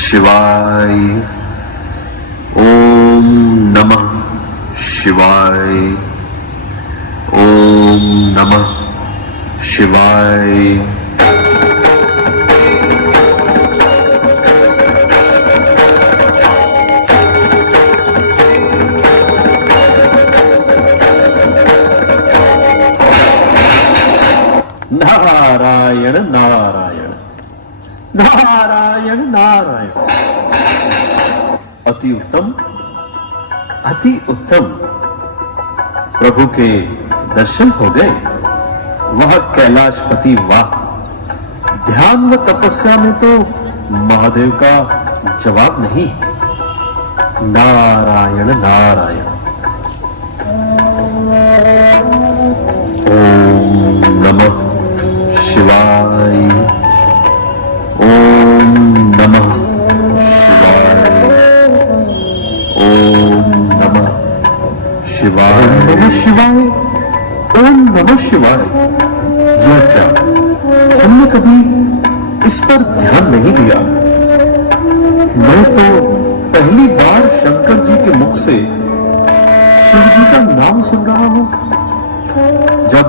शिवाय। ओम नमः शिवाय। ओम नमः शिवाय। नारायण नारायण नारायण नारायण। अति उत्तम अति उत्तम। प्रभु के दर्शन हो गए। वह कैलाशपति वाह। ध्यान व तपस्या में तो महादेव का जवाब नहीं। नारायण नारायण। ओम नमः शिवाय। ओम नमः शिवाय। ओम नमः शिवाय। नमः शिवाय। ओम नमः शिवाय। यह क्या? हमने कभी इस पर ध्यान नहीं दिया। मैं तो पहली बार शंकर जी के मुख से शिव जी का नाम सुन रहा हूं। जब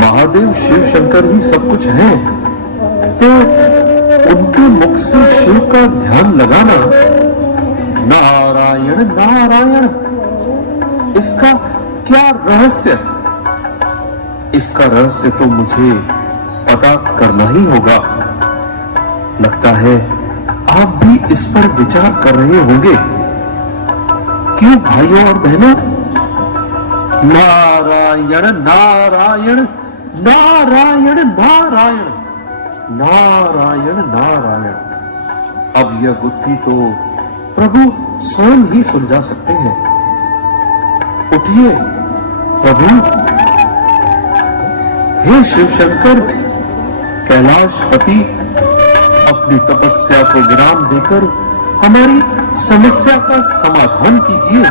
महादेव शिव शंकर ही सब कुछ हैं, तो उनके मुख से शिव का ध्यान लगाना नारायण नारायण। इसका क्या रहस्य? इसका रहस्य तो मुझे पता करना ही होगा। लगता है आप भी इस पर विचार कर रहे होंगे। क्यों भाइयों और बहनों? नारायण नारायण नारायण नारायण नारायण नारायण। अब यह गुत्थी तो प्रभु स्वयं ही सुलझा सकते हैं। उठिए प्रभु। हे शिव शंकर, कैलाशपति, अपनी तपस्या को विराम देकर हमारी समस्या का समाधान कीजिए।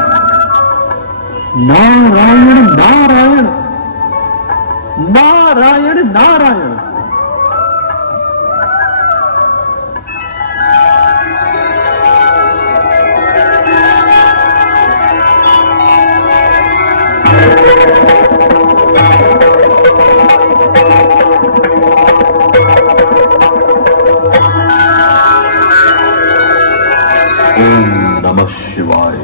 नारायण नारायण नारायण नारायण। ओम नमः शिवाय।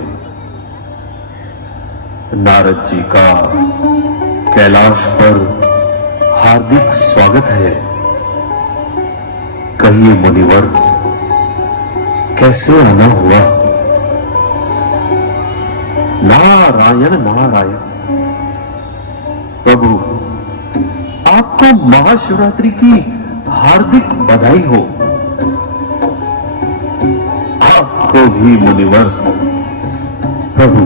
नारद जी का कैलाश पर हार्दिक स्वागत है। कहिए मुनिवर, कैसे आना हुआ? नारायण नारायण। प्रभु, आपको महाशिवरात्रि की हार्दिक बधाई हो। आपको भी मुनिवर। प्रभु,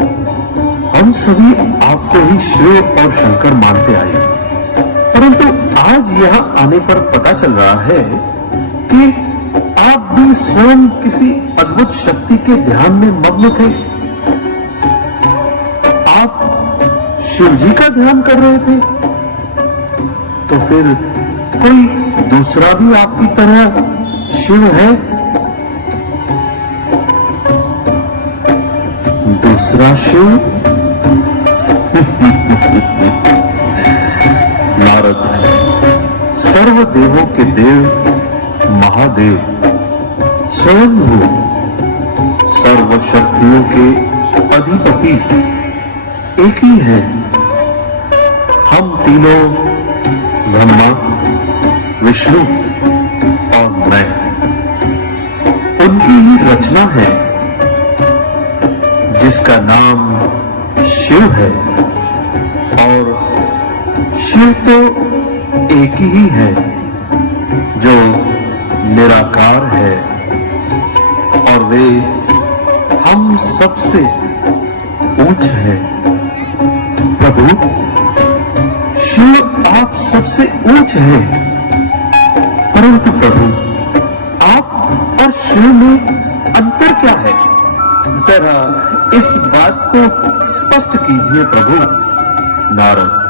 हम सभी आपको ही शिव और शंकर मानते आए, परंतु आज यहां आने पर पता चल रहा है कि आप भी स्वयं किसी अद्भुत शक्ति के ध्यान में मग्न थे। आप शिव जी का ध्यान कर रहे थे, तो फिर कोई दूसरा भी आपकी तरह शिव है? दूसरा शिव? नारद, सर्व देवों के देव महादेव स्वयंभू, सर्व शक्तियों के अधिपति एक ही है। हम तीनों, ब्रह्मा, विष्णु और मैं, उनकी ही रचना है, जिसका नाम शिव है। और शिव तो एक ही है जो निराकार है, और वे हम सबसे ऊंच हैं। प्रभु, शिव आप सबसे ऊंच हैं, परंतु प्रभु, आप और शिव में अंतर क्या है? जरा इस बात को स्पष्ट कीजिए प्रभु। नारद,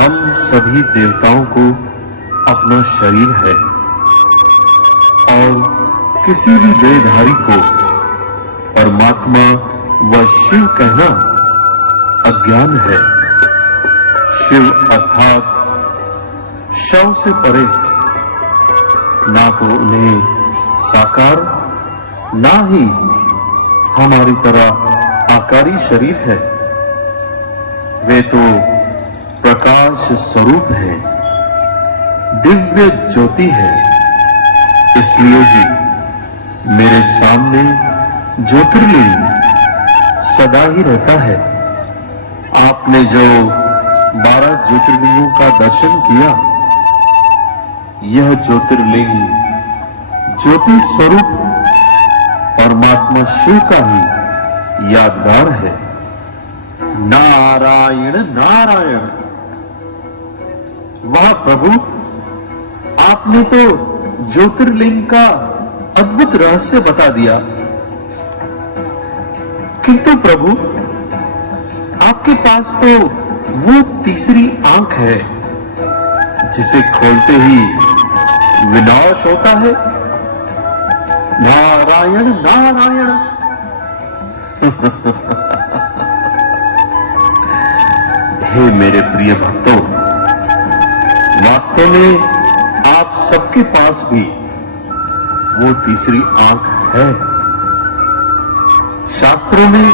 हम सभी देवताओं को अपना शरीर है, और किसी भी देहधारी को परमात्मा व शिव कहना अज्ञान है। शिव अर्थात शव से परे, ना तो उन्हें साकार, ना ही हमारी तरह आकारी शरीर है। वे तो प्रकाश स्वरूप है, दिव्य ज्योति है। इसलिए ही मेरे सामने ज्योतिर्लिंग सदा ही रहता है। आपने जो 12 ज्योतिर्लिंगों का दर्शन किया, यह ज्योतिर्लिंग ज्योति स्वरूप परमात्मा शिव का ही यादगार है। नारायण नारायण। वाह प्रभु, आपने तो ज्योतिर्लिंग का अद्भुत रहस्य बता दिया, किंतु प्रभु, आपके पास तो वो तीसरी आंख है जिसे खोलते ही विनाश होता है। नारायण नारायण। हे मेरे प्रिय भक्तों, वास्तव में आप सबके पास भी वो तीसरी आंख है। शास्त्रों में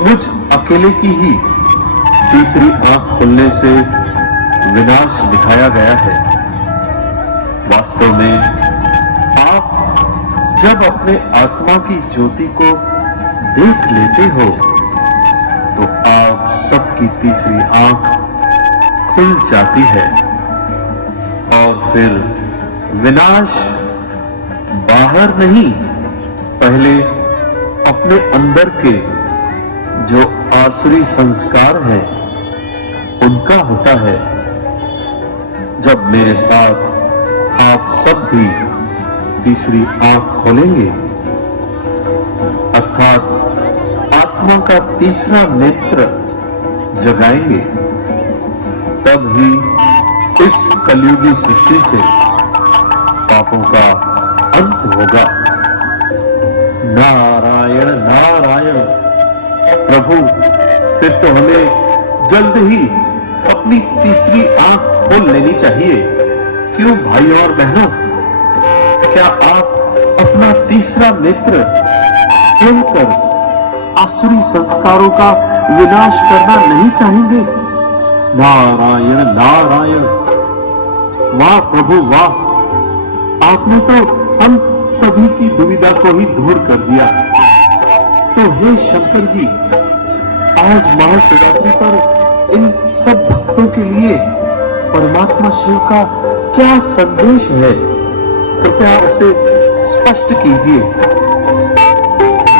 मुझ अकेले की ही तीसरी आंख खुलने से विनाश दिखाया गया है। वास्तव में आप जब अपने आत्मा की ज्योति को देख लेते हो, तो आप सबकी तीसरी आंख खुल जाती है, और फिर विनाश बाहर नहीं, पहले अपने अंदर के जो आसुरी संस्कार हैं, उनका होता है। जब मेरे साथ आप सब भी तीसरी आंख खोलेंगे, अर्थात आत्मा का तीसरा नेत्र जगाएंगे, तब ही इस कलयुगी सृष्टि से पापों का अंत होगा। नारायण नारायण। प्रभु, फिर तो हमें जल्द ही अपनी तीसरी आंख खोल लेनी चाहिए। क्यों भाई और बहनों, क्या आप अपना तीसरा नेत्र खोलकर आसुरी संस्कारों का विनाश करना नहीं चाहेंगे? नारायण नारायण। वाह प्रभु वाह, आपने तो हम सभी की दुविधा को ही दूर कर दिया। तो हे शंकर जी, आज महाशिवरात्रि पर इन सब भक्तों के लिए परमात्मा शिव का क्या संदेश है, कृपया उसे स्पष्ट कीजिए।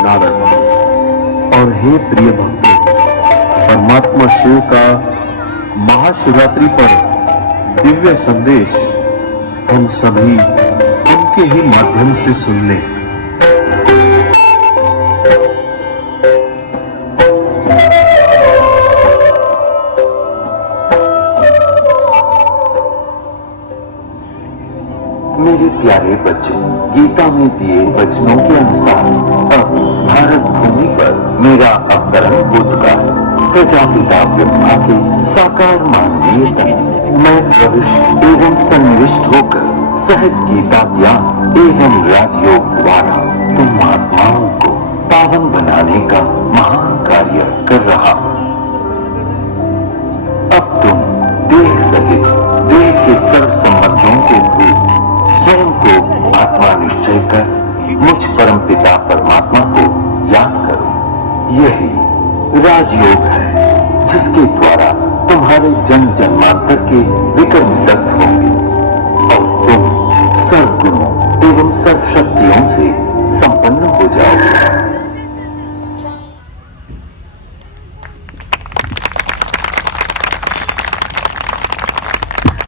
नारद: और हे प्रिय भक्तों, परमात्मा शिव का महाशिवरात्रि पर दिव्य संदेश हम सभी उनके ही माध्यम से सुन लें। मेरे प्यारे बच्चों, गीता में दिए वचनों के अनुसार अब भारत भूमि पर मेरा अवतरण हो चुका है। प्रजापिता ब्रह्मा के साकार मानवीय तन मैं प्रविष्ट एवं सन्निविष्ट होकर सहज गीता ज्ञान एवं राजयोग द्वारा तुम आत्माओं को पावन बनाने का महान कार्य कर रहा हूँ। अब तुम देह सहित देह के सर्व संबंधों को भूल स्वयं को आत्मा निश्चय कर मुझ परम पिता परमात्मा को याद करो। यही राजयोग है जिसके द्वारा तुम्हारे जन्म जन्मांतर के विकर्म दग्ध होंगे और तुम सर्व गुणों एवं सर्व